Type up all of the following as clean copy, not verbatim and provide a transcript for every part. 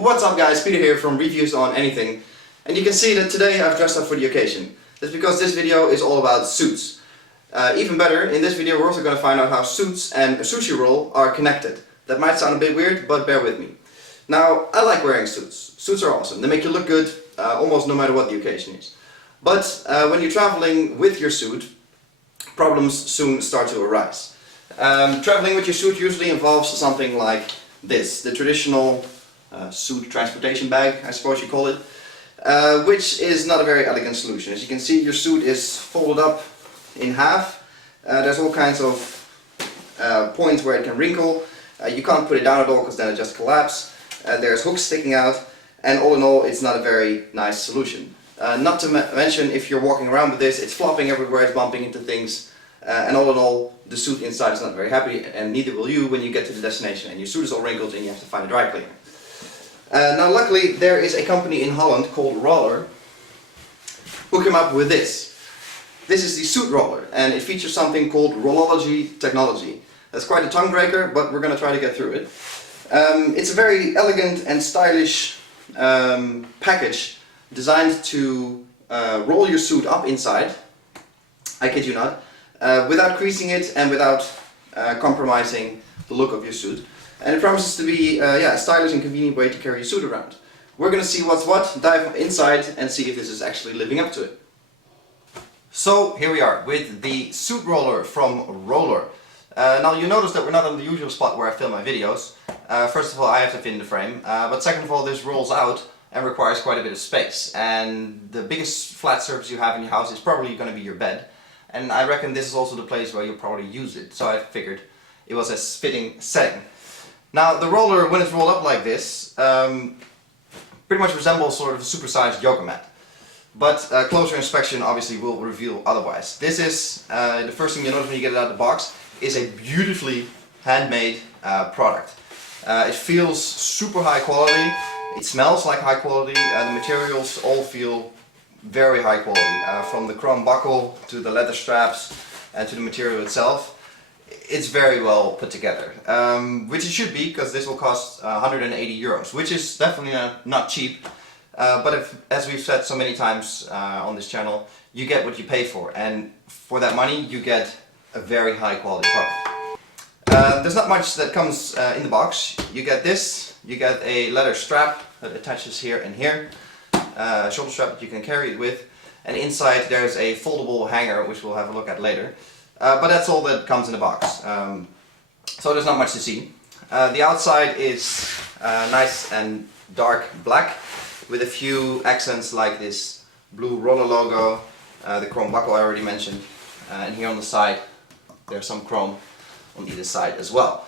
What's up guys, Peter here from Reviews on Anything, and you can see that today I've dressed up for the occasion. That's because this video is all about suits. Even better, in this video we're also going to find out how suits and a sushi roll are connected. That might sound a bit weird, but bear with me. Now, I like wearing suits. Suits are awesome. They make you look good almost no matter what the occasion is. But when you're traveling with your suit, problems soon start to arise. Traveling with your suit usually involves something like this, the traditional suit transportation bag, I suppose you call it, which is not a very elegant solution. As you can see, your suit is folded up in half. There's all kinds of points where it can wrinkle. You can't put it down at all because then it just collapses. There's hooks sticking out, and all in all it's not a very nice solution. Not to mention, if you're walking around with this, it's flopping everywhere, it's bumping into things, and all in all the suit inside is not very happy, and neither will you when you get to the destination and your suit is all wrinkled and you have to find a dry cleaner. Now luckily there is a company in Holland called Rollor who came up with this. This is the suit roller, and it features something called Rollology Technology. That's quite a tongue breaker, but we're going to try to get through it. It's a very elegant and stylish package designed to roll your suit up inside, I kid you not, without creasing it and without compromising the look of your suit. And it promises to be a stylish and convenient way to carry your suit around. We're going to see what's what, dive inside and see if this is actually living up to it. So here we are with the suit roller from Rollor. Now you notice that we're not on the usual spot where I film my videos. First of all, I have to fit in the frame, but second of all, this rolls out and requires quite a bit of space. And the biggest flat surface you have in your house is probably going to be your bed. And I reckon this is also the place where you'll probably use it, so I figured it was a fitting setting. Now the roller, when it's rolled up like this, pretty much resembles sort of a supersized yoga mat. But closer inspection obviously will reveal otherwise. This is, the first thing you notice when you get it out of the box, is a beautifully handmade product. It feels super high quality, it smells like high quality, the materials all feel very high quality. From the chrome buckle to the leather straps and to the material itself. It's very well put together, which it should be, because this will cost 180 euros, which is definitely not cheap. But as we've said so many times on this channel, you get what you pay for, and for that money you get a very high quality product. There's not much that comes in the box. You get this, you get a leather strap that attaches here and here, a shoulder strap that you can carry it with, and inside there's a foldable hanger, which we'll have a look at later. But that's all that comes in the box, so there's not much to see. The outside is nice and dark black with a few accents like this blue roller logo, the chrome buckle I already mentioned, and here on the side there's some chrome on either side as well,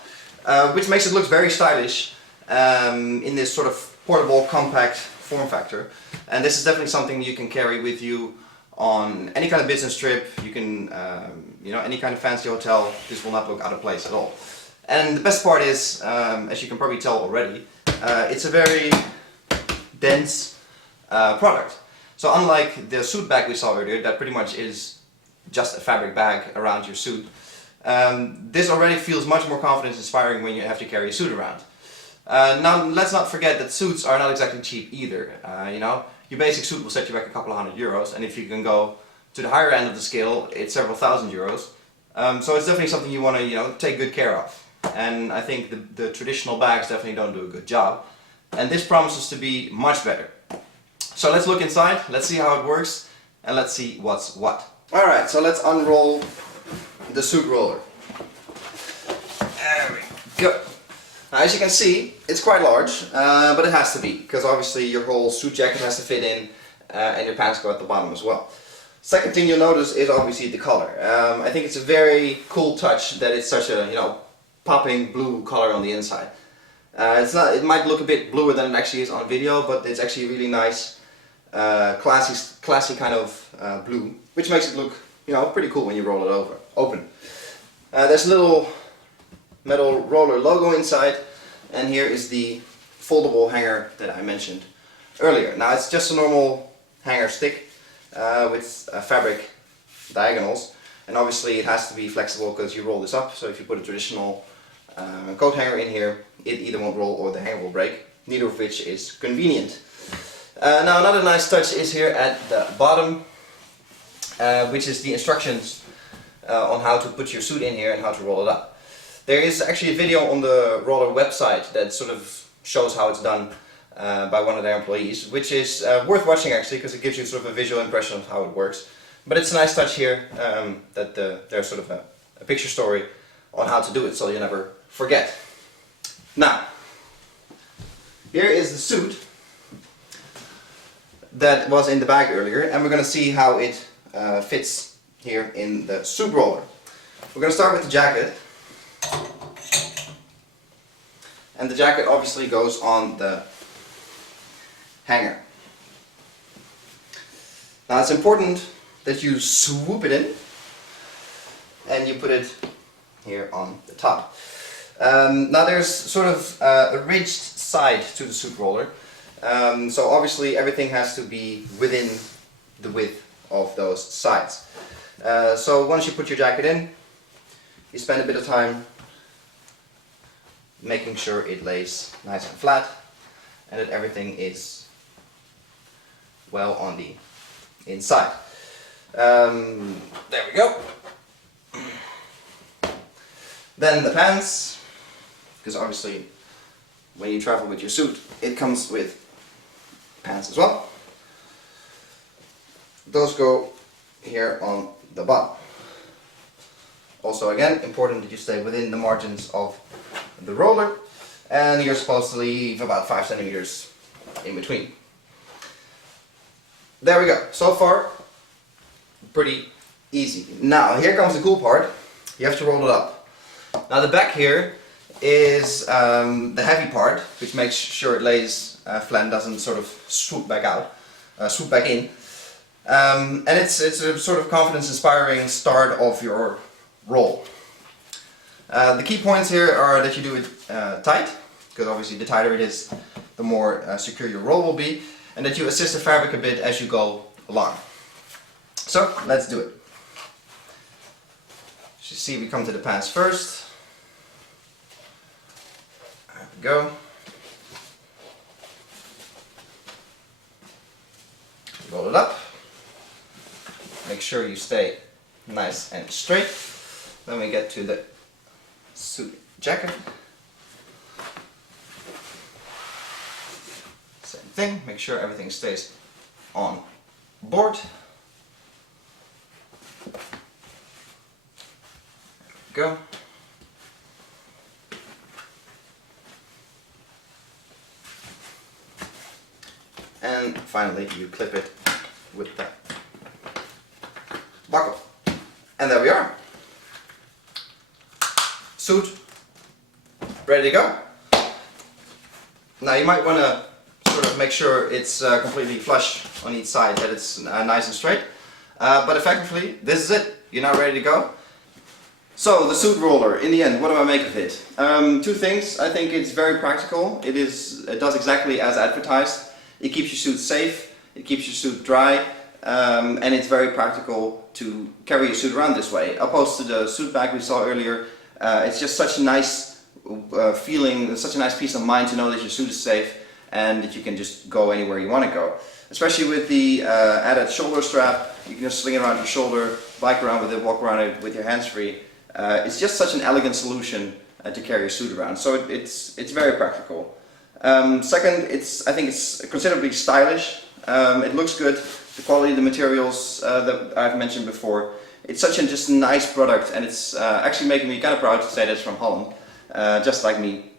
which makes it look very stylish in this sort of portable compact form factor. And this is definitely something you can carry with you on any kind of business trip. You can, any kind of fancy hotel. This will not look out of place at all. And the best part is, as you can probably tell already, it's a very dense product. So unlike the suit bag we saw earlier, that pretty much is just a fabric bag around your suit, this already feels much more confidence inspiring when you have to carry a suit around. Now let's not forget that suits are not exactly cheap either. Your basic suit will set you back a couple of €100, and if you can go to the higher end of the scale, it's several thousand euros. So it's definitely something you want to take good care of. And I think the traditional bags definitely don't do a good job. And this promises to be much better. So let's look inside, let's see how it works, and let's see what's what. Alright, so let's unroll the suit roller. There we go. Now, as you can see, it's quite large, but it has to be, because obviously your whole suit jacket has to fit in, and your pants go at the bottom as well. Second thing you'll notice is obviously the color. I think it's a very cool touch that it's such a popping blue color on the inside. It might look a bit bluer than it actually is on video, but it's actually a really nice, classy kind of blue, which makes it look pretty cool when you roll it open. There's a little metal roller logo inside, and here is the foldable hanger that I mentioned earlier. Now it's just a normal hanger stick with fabric diagonals, and obviously it has to be flexible because you roll this up, so if you put a traditional coat hanger in here, it either won't roll or the hanger will break. neither of which is convenient. Now another nice touch is here at the bottom, which is the instructions on how to put your suit in here and how to roll it up. There is actually a video on the Rollor website that sort of shows how it's done by one of their employees, which is worth watching actually, because it gives you sort of a visual impression of how it works. But it's a nice touch here that there's sort of a picture story on how to do it, so you never forget. Now, here is the suit that was in the bag earlier, and we're going to see how it fits here in the suit roller. We're going to start with the jacket, and the jacket obviously goes on the hanger. Now it's important that you swoop it in and you put it here on the top. Now there's sort of a ridged side to the suit roller, so obviously everything has to be within the width of those sides. So once you put your jacket in, you spend a bit of time making sure it lays nice and flat and that everything is well on the inside. There we go. Then the pants, because obviously when you travel with your suit it comes with pants as well. Those go here on the bottom. Also again, important that you stay within the margins of the roller, and you're supposed to leave about 5 centimeters in between. There we go. So far, pretty easy. Now, here comes the cool part. You have to roll it up. Now the back here is the heavy part, which makes sure it lays flat and doesn't sort of swoop back out, swoop back in. And it's a sort of confidence-inspiring start of your roll. The key points here are that you do it tight, because obviously the tighter it is, the more secure your roll will be, and that you assist the fabric a bit as you go along. So let's do it. As you see, we come to the pants first. There we go. Roll it up. Make sure you stay nice and straight. Then we get to the suit jacket. Same thing, make sure everything stays on board. There we go. And finally you clip it with the buckle. And there we are. Suit ready to go. Now you might want to sort of make sure it's completely flush on each side, that it's nice and straight. But effectively, this is it. You're now ready to go. So the suit roller, in the end, what do I make of it? Two things. I think it's very practical. It does exactly as advertised. It keeps your suit safe. It keeps your suit dry. And it's very practical to carry your suit around this way. Opposed to the suit bag we saw earlier. It's just such a nice feeling, such a nice peace of mind to know that your suit is safe and that you can just go anywhere you want to go. Especially with the added shoulder strap, you can just sling it around your shoulder, bike around with it, walk around it with your hands free. It's just such an elegant solution to carry your suit around, so it's very practical. Second, I think it's considerably stylish. It looks good. The quality of the materials that I've mentioned before. It's such a just nice product, and it's actually making me kind of proud to say that it's from Holland, just like me.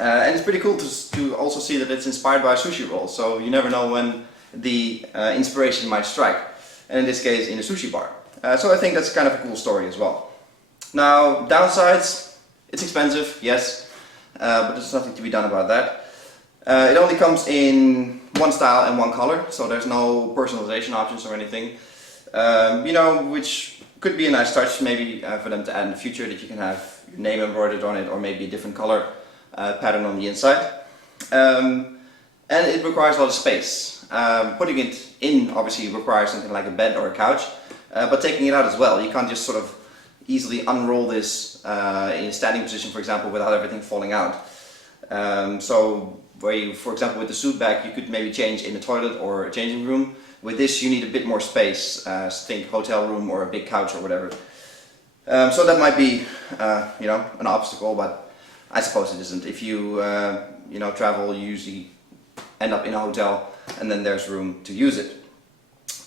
And it's pretty cool to also see that it's inspired by a sushi roll, so you never know when the inspiration might strike, and in this case in a sushi bar. So I think that's kind of a cool story as well. Now, downsides, it's expensive, yes, but there's nothing to be done about that. It only comes in one style and one color, so there's no personalization options or anything. You know, which could be a nice touch maybe for them to add in the future, that you can have your name embroidered on it or maybe a different color pattern on the inside. And it requires a lot of space. Putting it in obviously requires something like a bed or a couch, but taking it out as well. You can't just sort of easily unroll this in a standing position, for example, without everything falling out. So where you, for example, with the suit bag, you could maybe change in the toilet or a changing room. With this, you need a bit more space. Think hotel room or a big couch or whatever. So that might be, you know, an obstacle, but I suppose it isn't. If you, you know, travel, you usually end up in a hotel, and then there's room to use it.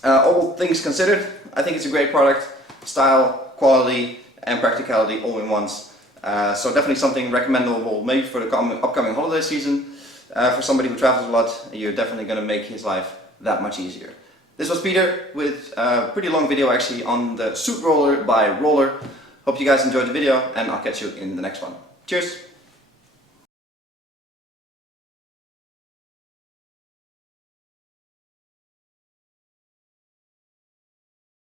All things considered, I think it's a great product. Style, quality, and practicality all in once. So definitely something recommendable, maybe for the upcoming holiday season. For somebody who travels a lot, you're definitely going to make his life that much easier. This was Peter with a pretty long video actually on the Suit Roller by Rollor. Hope you guys enjoyed the video, and I'll catch you in the next one. Cheers!